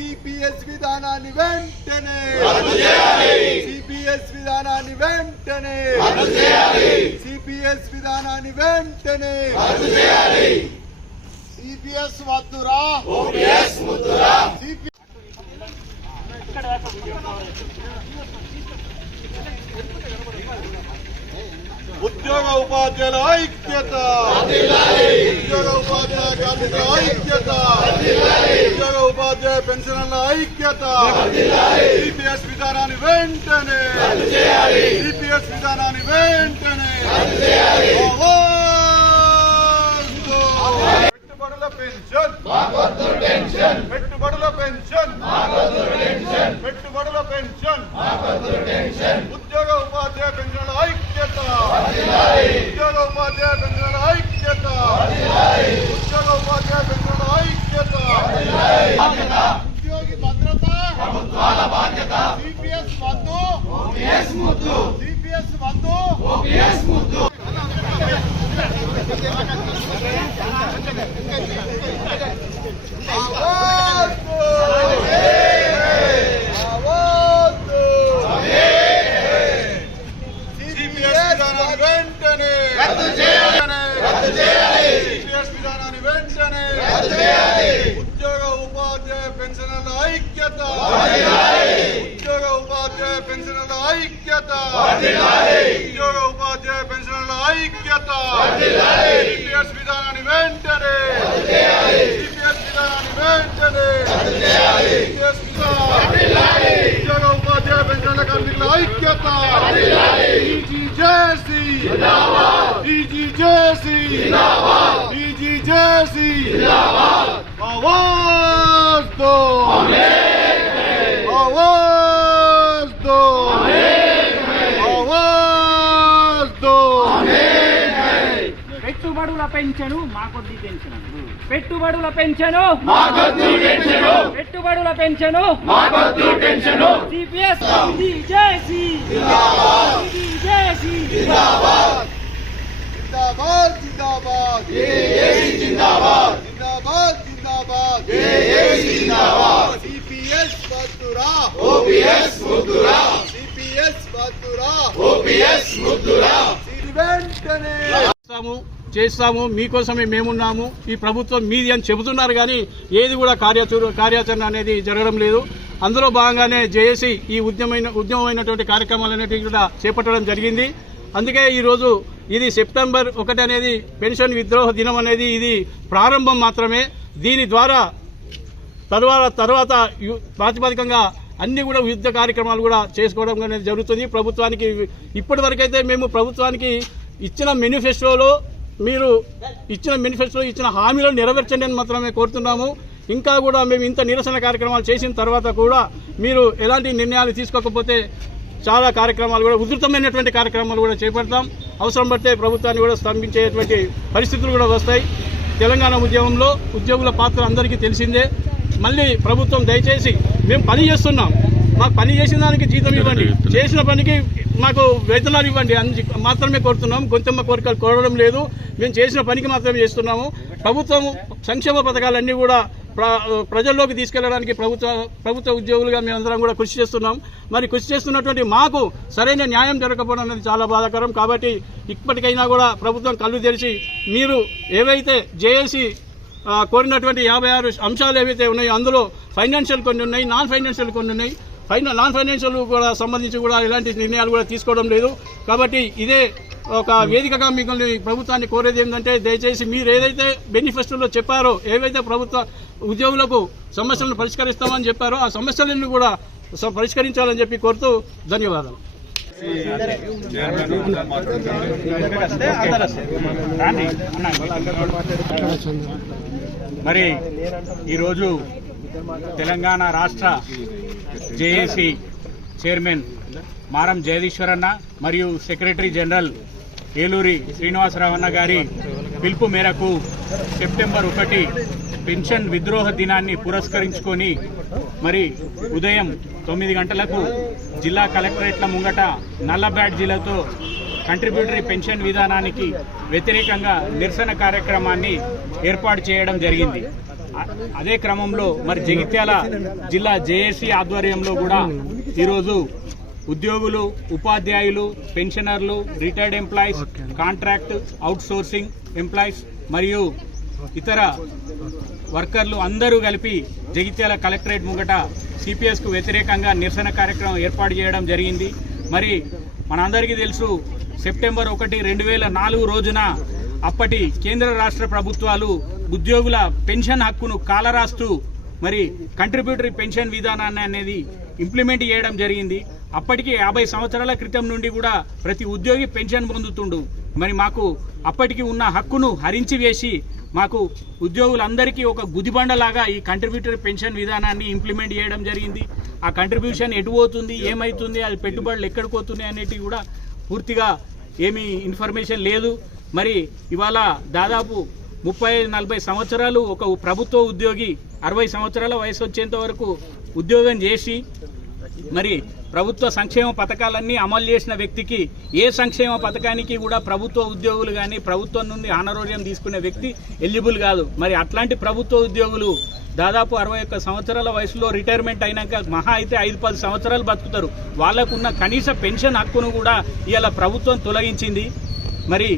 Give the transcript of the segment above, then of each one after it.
CPS విధానాన్ని వెంటనే CPS విధానాన్ని వెంటనే CPS విధానాన్ని వెంటనే CPS వద్దురా OPS ముద్దురా ఉద్యోగ ఉపాధ్యాయుల ఐక్యత ఉద్యోగ ఉపాధ్యాయ కార్మికుల ఐక్యత ఉద్యోగ ఉపాధ్యాయ పెన్షనర్ల ఐక్యత CPS విధానాన్ని వెంటనే CPS విధానాన్ని వెంటనే పెట్టుబడుల పెన్షన్ పెట్టుబడుల పెన్షన్ పెట్టుబడుల పెన్షన్ ఉద్యోగ ఉపాధ్యాయ పెన్షన్ల ఐక్యత ఉద్యోగ ఉపాధ్యాయ పెన్షన్ల ఐక్యత ఉద్యోగ ఉపాధ్యాయ పెన్షన్ల ఐక్యత ఉద్యోగి భద్రత ప్రభుత్వాల బాధ్యత CPS వద్దు OPS ముద్దు CPS వద్దు OPS ముద్దు ఉద్యోగ ఉపాధ్యాయ పెన్షనర్ల ఐక్యత ఉద్యోగ ఉపాధ్యాయ పెన్షనర్ల ఐక్యత ఉద్యోగ ఉపాధ్యాయ పెన్షనర్ల ఐక్యత CPS విధానాన్ని వెంటనే CPS విధానాన్ని వెంటనే CPS ఉద్యోగ ఉపాధ్యాయ పెన్షనర్ల కార్మికుల ఐక్యత EGJC आवाज दो आवाज दो आवाज दो పెట్టుబడుల పెన్షను మాకొద్ది పెన్షన్ పెట్టుబడుల పెన్షను మాకొద్దు పెన్షను పెట్టుబడుల పెన్షను మాకొద్దు పెన్షను CPS EGJC జిందాబాద్ EGJC జిందాబాద్ जिंदाबाद जिंदाबाद JAC जिंदाबाद जिंदाबाद जिंदाबाद JAC जिंदाबाद CPS వద్దురా OPS ముద్దురా CPS వద్దురా OPS ముద్దురా వెంటనే చేస్తాము మీకోసమే మేమున్నాము ఈ ప్రభుత్వం మీది అని చెబుతున్నారు కానీ ఏది కూడా కార్యాచరణ అనేది జరగడం లేదు. అందులో భాగంగానే జేఏసీ ఈ ఉద్యమమైనటువంటి కార్యక్రమాలన్నిటికీ కూడా చేపట్టడం జరిగింది. అందుకే ఈరోజు ఇది సెప్టెంబర్ 1 అనేది పెన్షన్ విద్రోహ దినం అనేది ఇది ప్రారంభం మాత్రమే. దీని ద్వారా తర్వాత ప్రాతిపదికంగా అన్ని కూడా యుద్ధ కార్యక్రమాలు కూడా చేసుకోవడం అనేది జరుగుతుంది. ప్రభుత్వానికి ఇప్పటి వరకైతే మేము ప్రభుత్వానికి ఇచ్చిన మేనిఫెస్టోలో ఇచ్చిన హామీలో నెరవేర్చండి అని మాత్రమే కోరుతున్నాము. ఇంకా కూడా మేము ఇంత నిరసన కార్యక్రమాలు చేసిన తర్వాత కూడా మీరు ఎలాంటి నిర్ణయాలు తీసుకోకపోతే చాలా కార్యక్రమాలు కూడా ఉధృతమైనటువంటి కార్యక్రమాలు కూడా చేపడతాం. అవసరం పడితే ప్రభుత్వాన్ని కూడా స్తంభించేటువంటి పరిస్థితులు కూడా వస్తాయి. తెలంగాణ ఉద్యమంలో ఉద్యోగుల పాత్ర అందరికీ తెలిసిందే. మళ్ళీ ప్రభుత్వం దయచేసి మేము పని చేస్తున్నాం, మాకు పని చేసిన దానికి జీతం ఇవ్వండి, చేసిన పనికి మాకు వేతనాలు ఇవ్వండి అని మాత్రమే కోరుతున్నాం. కొంచెం కోరికలు కోరడం లేదు, మేము చేసిన పనికి మాత్రమే చేస్తున్నాము. ప్రభుత్వం సంక్షేమ పథకాలన్నీ కూడా ప్రజల్లోకి తీసుకెళ్లడానికి ప్రభుత్వ ఉద్యోగులుగా మేమందరం కూడా కృషి చేస్తున్నాం. మరి కృషి చేస్తున్నటువంటి మాకు సరైన న్యాయం జరగకపోవడం అనేది చాలా బాధాకరం. కాబట్టి ఇప్పటికైనా కూడా ప్రభుత్వం కళ్ళు తెరిచి మీరు ఏవైతే జేఏసీ కోరినటువంటి 56 అంశాలు ఏవైతే ఉన్నాయో అందులో ఫైనాన్షియల్ కొన్ని ఉన్నాయి, నాన్ ఫైనాన్షియల్ కొన్ని ఉన్నాయి. నాన్ ఫైనాన్షియల్ కూడా సంబంధించి కూడా ఎలాంటి నిర్ణయాలు కూడా తీసుకోవడం లేదు. కాబట్టి ఇదే ఒక వేదికగా మిమ్మల్ని ప్రభుత్వాన్ని కోరేది ఏంటంటే దయచేసి మీరు ఏదైతే మేనిఫెస్టోలో చెప్పారో, ఏవైతే ప్రభుత్వ ఉద్యోగులకు సమస్యలను పరిష్కరిస్తామని చెప్పారో ఆ సమస్యలను కూడా పరిష్కరించాలని చెప్పి కోరుతూ ధన్యవాదాలు. మరి ఈరోజు తెలంగాణ రాష్ట్ర జేఏసీ చైర్మన్ మారం జగదీశ్వరన్న మరియు సెక్రటరీ జనరల్ ఏలూరి శ్రీనివాసరావన్న గారి పిలుపు మేరకు సెప్టెంబర్ 1 పెన్షన్ విద్రోహ దినాన్ని పురస్కరించుకొని మరి ఉదయం 9 గంటలకు జిల్లా కలెక్టరేట్ల ముంగట నల్ల బ్యాడ్జీలతో కంట్రిబ్యూటరీ పెన్షన్ విధానానికి వ్యతిరేకంగా నిరసన కార్యక్రమాన్ని ఏర్పాటు చేయడం జరిగింది. అదే క్రమంలో మరి జగిత్యాల జిల్లా జేఏసీ ఆధ్వర్యంలో కూడా ఈరోజు ఉద్యోగులు, ఉపాధ్యాయులు, పెన్షనర్లు, retired employees, contract, outsourcing employees మరియు ఇతర వర్కర్లు అందరూ కలిపి జగిత్యాల కలెక్టరేట్ ముంగట సిపిఎస్కు వ్యతిరేకంగా నిరసన కార్యక్రమం ఏర్పాటు చేయడం జరిగింది. మరి మనందరికీ తెలుసు, సెప్టెంబర్ 1, 2004 రోజున అప్పటి కేంద్ర రాష్ట్ర ప్రభుత్వాలు ఉద్యోగుల పెన్షన్ హక్కును కాలరాస్తూ మరి కంట్రిబ్యూటరీ పెన్షన్ విధానాన్ని అనేది ఇంప్లిమెంట్ చేయడం జరిగింది. అప్పటికి 50 సంవత్సరాల క్రితం నుండి కూడా ప్రతి ఉద్యోగి పెన్షన్ పొందుతుండు. మరి మాకు అప్పటికి ఉన్న హక్కును హరించి వేసి మాకు ఉద్యోగులందరికీ ఒక గుదిబండలాగా ఈ కంట్రిబ్యూటరీ పెన్షన్ విధానాన్ని ఇంప్లిమెంట్ చేయడం జరిగింది. ఆ కంట్రిబ్యూషన్ ఎటు పోతుంది, ఏమవుతుంది, అది పెట్టుబడులు ఎక్కడికి పోతున్నాయి అనేటివి కూడా పూర్తిగా ఏమీ ఇన్ఫర్మేషన్ లేదు. మరి ఇవాళ దాదాపు 30-40 సంవత్సరాలు ఒక ప్రభుత్వ ఉద్యోగి 60 సంవత్సరాల వయసు వచ్చేంత వరకు ఉద్యోగం చేసి మరి ప్రభుత్వ సంక్షేమ పథకాలన్నీ అమలు చేసిన వ్యక్తికి ఏ సంక్షేమ పథకానికి కూడా ప్రభుత్వ ఉద్యోగులు కానీ ప్రభుత్వం నుండి ఆనరోగ్యం తీసుకునే వ్యక్తి ఎలిజిబుల్ కాదు. మరి అట్లాంటి ప్రభుత్వ ఉద్యోగులు దాదాపు 61 సంవత్సరాల వయసులో రిటైర్మెంట్ అయినాక మహా అయితే 5-10 సంవత్సరాలు బతుకుతారు. వాళ్లకున్న కనీస పెన్షన్ హక్కును కూడా ఇవాళ ప్రభుత్వం తొలగించింది. మరి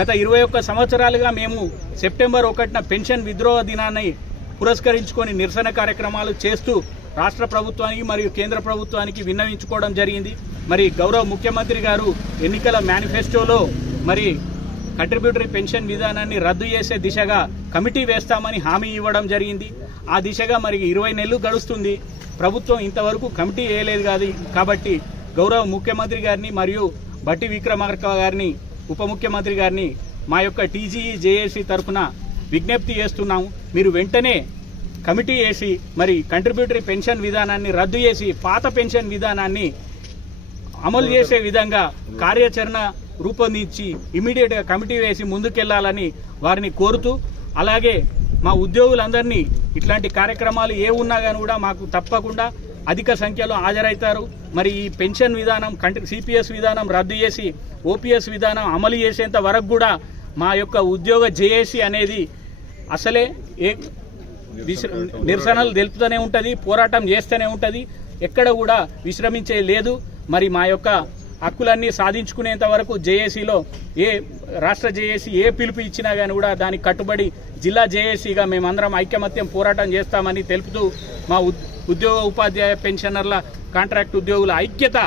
గత 21 సంవత్సరాలుగా మేము సెప్టెంబర్ 1న పెన్షన్ విద్రోహ దినాన్ని పురస్కరించుకొని నిరసన కార్యక్రమాలు చేస్తూ రాష్ట్ర ప్రభుత్వానికి మరియు కేంద్ర ప్రభుత్వానికి విన్నవించుకోవడం జరిగింది. మరి గౌరవ ముఖ్యమంత్రి గారు ఎన్నికల మేనిఫెస్టోలో మరి కంట్రిబ్యూటరీ పెన్షన్ విధానాన్ని రద్దు చేసే దిశగా కమిటీ వేస్తామని హామీ ఇవ్వడం జరిగింది. ఆ దిశగా మరి 20 నెలలు గడుస్తుంది. ప్రభుత్వం ఇంతవరకు కమిటీ వేయలేదు కాదు. కాబట్టి గౌరవ ముఖ్యమంత్రి గారిని మరియు బట్టి విక్రమార్క గారిని, ఉప ముఖ్యమంత్రి గారిని మా యొక్క టీజీఈ జేఏసీ తరఫున విజ్ఞప్తి చేస్తున్నాము. మీరు వెంటనే కమిటీ వేసి మరి కంట్రిబ్యూటరీ పెన్షన్ విధానాన్ని రద్దు చేసి పాత పెన్షన్ విధానాన్ని అమలు చేసే విధంగా కార్యాచరణ రూపొందించి ఇమీడియట్గా కమిటీ వేసి ముందుకెళ్లాలని వారిని కోరుతూ, అలాగే మా ఉద్యోగులందరినీ ఇట్లాంటి కార్యక్రమాలు ఏ ఉన్నా కానీ కూడా మాకు తప్పకుండా అధిక సంఖ్యలో హాజరవుతారు. మరి ఈ పెన్షన్ విధానం సిపిఎస్ విధానం రద్దు చేసి ఓపీఎస్ విధానం అమలు చేసేంత వరకు కూడా మా యొక్క ఉద్యోగ జేఏసీ అనేది అసలే నిరసనలు తెలుపుతూనే ఉంటుంది, పోరాటం చేస్తూనే ఉంటుంది, ఎక్కడ కూడా విశ్రమించే లేదు. మరి మా యొక్క హక్కులన్నీ సాధించుకునేంత వరకు జేఏసీలో రాష్ట్ర జేఏసీ ఏ పిలుపు ఇచ్చినా కానీ కూడా దానికి కట్టుబడి జిల్లా జేఏసీగా మేమందరం ఐకమత్యం పోరాటం చేస్తామని తెలుపుతూ మా ఉద్యోగ ఉపాధ్యాయ పెన్షనర్ల కాంట్రాక్ట్ ఉద్యోగుల ఐక్యత